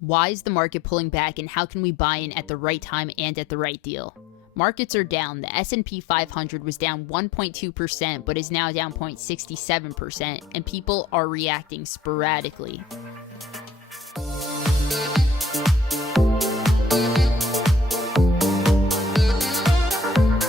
Why is the market pulling back, and how can we buy in at the right time and at the right deal? Markets are down. The S&P 500 was down 1.2%, but is now down 0.67%, and people are reacting sporadically.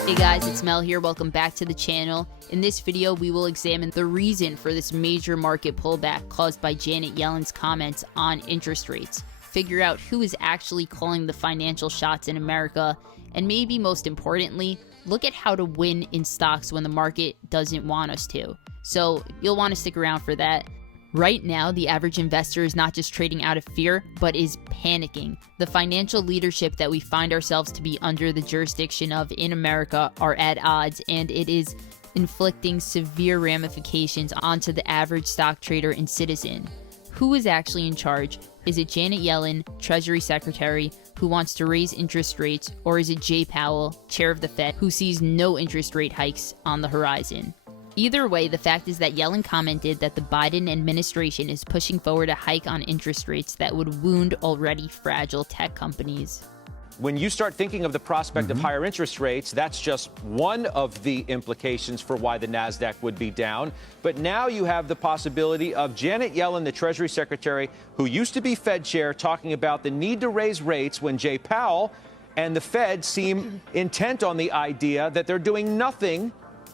Hey guys, it's Mel here. Welcome back to the channel. In this video, we will examine the reason for this major market pullback caused by Janet Yellen's comments on interest rates, figure out who is actually calling the financial shots in America, and maybe most importantly, look at how to win in stocks when the market doesn't want us to. So you'll want to stick around for that. Right now, the average investor is not just trading out of fear, but is panicking. The financial leadership that we find ourselves to be under the jurisdiction of in America are at odds, and it is inflicting severe ramifications onto the average stock trader and citizen. Who is actually in charge? Is it Janet Yellen, Treasury Secretary, who wants to raise interest rates, or is it Jay Powell, chair of the Fed, who sees no interest rate hikes on the horizon? Either way, the fact is that Yellen commented that the Biden administration is pushing forward a hike on interest rates that would wound already fragile tech companies. When you start thinking of the prospect of higher interest rates, that's just one of the implications for why the NASDAQ would be down. But now you have the possibility of Janet Yellen, the Treasury Secretary, who used to be Fed chair, talking about the need to raise rates when Jay Powell and the Fed seem intent on the idea that they're doing nothing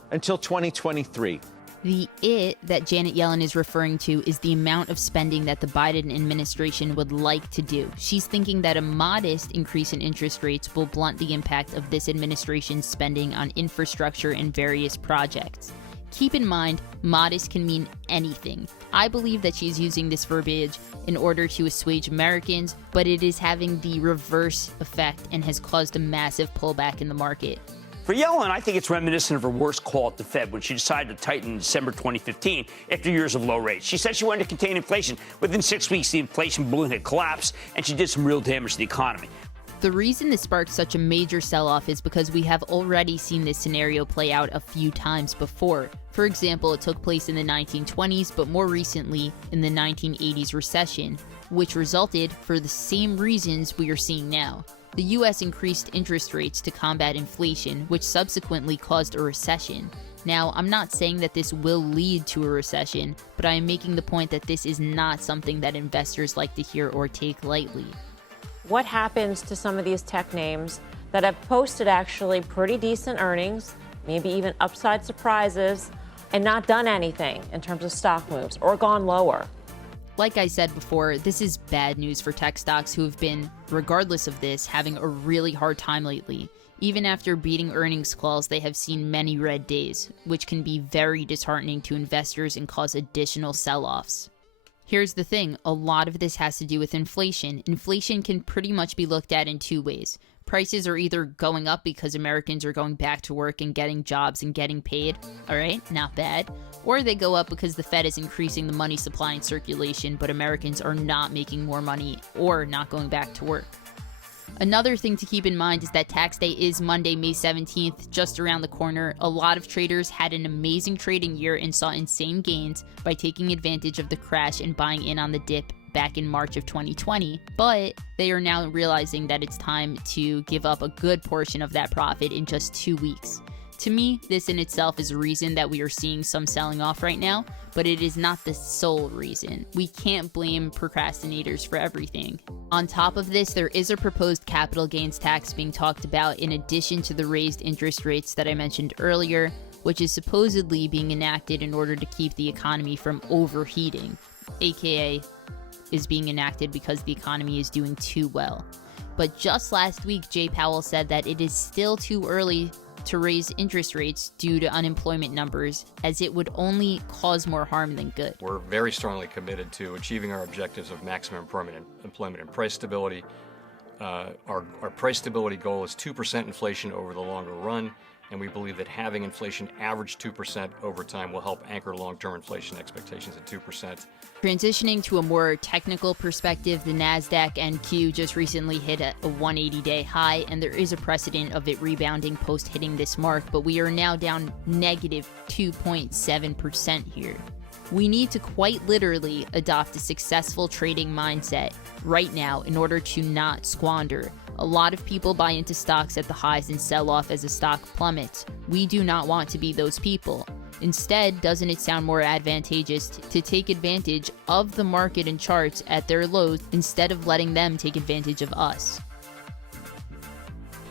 until 2023. The "it" that Janet Yellen is referring to is the amount of spending that the Biden administration would like to do. She's thinking that a modest increase in interest rates will blunt the impact of this administration's spending on infrastructure and various projects. Keep in mind, modest can mean anything. I believe that she's using this verbiage in order to assuage Americans, but it is having the reverse effect and has caused a massive pullback in the market. For Yellen, I think it's reminiscent of her worst call at the Fed when she decided to tighten in December 2015 after years of low rates. She said she wanted to contain inflation. Within 6 weeks, the inflation balloon had collapsed, and she did some real damage to the economy. The reason this sparked such a major sell-off is because we have already seen this scenario play out a few times before. For example, it took place in the 1920s, but more recently in the 1980s recession, which resulted for the same reasons we are seeing now. The U.S. increased interest rates to combat inflation, which subsequently caused a recession. Now, I'm not saying that this will lead to a recession, but I am making the point that this is not something that investors like to hear or take lightly. What happens to some of these tech names that have posted actually pretty decent earnings, maybe even upside surprises, and not done anything in terms of stock moves or gone lower? Like I said before, this is bad news for tech stocks who have been, regardless of this, having a really hard time lately. Even after beating earnings calls, they have seen many red days, which can be very disheartening to investors and cause additional sell-offs. Here's the thing, a lot of this has to do with inflation. Inflation can pretty much be looked at in two ways. Prices are either going up because Americans are going back to work and getting jobs and getting paid, all right, not bad. Or they go up because the Fed is increasing the money supply and circulation, but Americans are not making more money or not going back to work. Another thing to keep in mind is that tax day is Monday, May 17th, just around the corner. A lot of traders had an amazing trading year and saw insane gains by taking advantage of the crash and buying in on the dip back in March of 2020, but they are now realizing that it's time to give up a good portion of that profit in just 2 weeks. To me, this in itself is a reason that we are seeing some selling off right now, but it is not the sole reason. We can't blame procrastinators for everything. On top of this, there is a proposed capital gains tax being talked about in addition to the raised interest rates that I mentioned earlier, which is supposedly being enacted in order to keep the economy from overheating, aka is being enacted because the economy is doing too well. But just last week, Jay Powell said that it is still too early to raise interest rates due to unemployment numbers, as it would only cause more harm than good. We're very strongly committed to achieving our objectives of maximum permanent employment and price stability. Our price stability goal is 2% inflation over the longer run, and we believe that having inflation average 2% over time will help anchor long-term inflation expectations at 2%. Transitioning to a more technical perspective, the NASDAQ NQ just recently hit a 180-day high, and there is a precedent of it rebounding post hitting this mark, but we are now down negative 2.7% here. We need to quite literally adopt a successful trading mindset right now in order to not squander. A lot of people buy into stocks at the highs and sell off as the stock plummets. We do not want to be those people. Instead, doesn't it sound more advantageous to take advantage of the market and charts at their lows instead of letting them take advantage of us?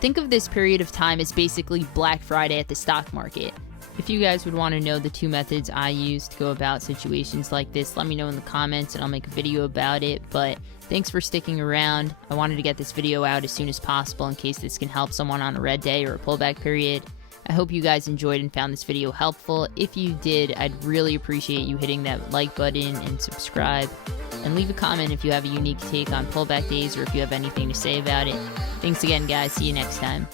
Think of this period of time as basically Black Friday at the stock market. If you guys would want to know the 2 methods I use to go about situations like this, let me know in the comments and I'll make a video about it. But thanks for sticking around. I wanted to get this video out as soon as possible in case this can help someone on a red day or a pullback period. I hope you guys enjoyed and found this video helpful. If you did, I'd really appreciate you hitting that like button and subscribe. And leave a comment if you have a unique take on pullback days or if you have anything to say about it. Thanks again, guys. See you next time.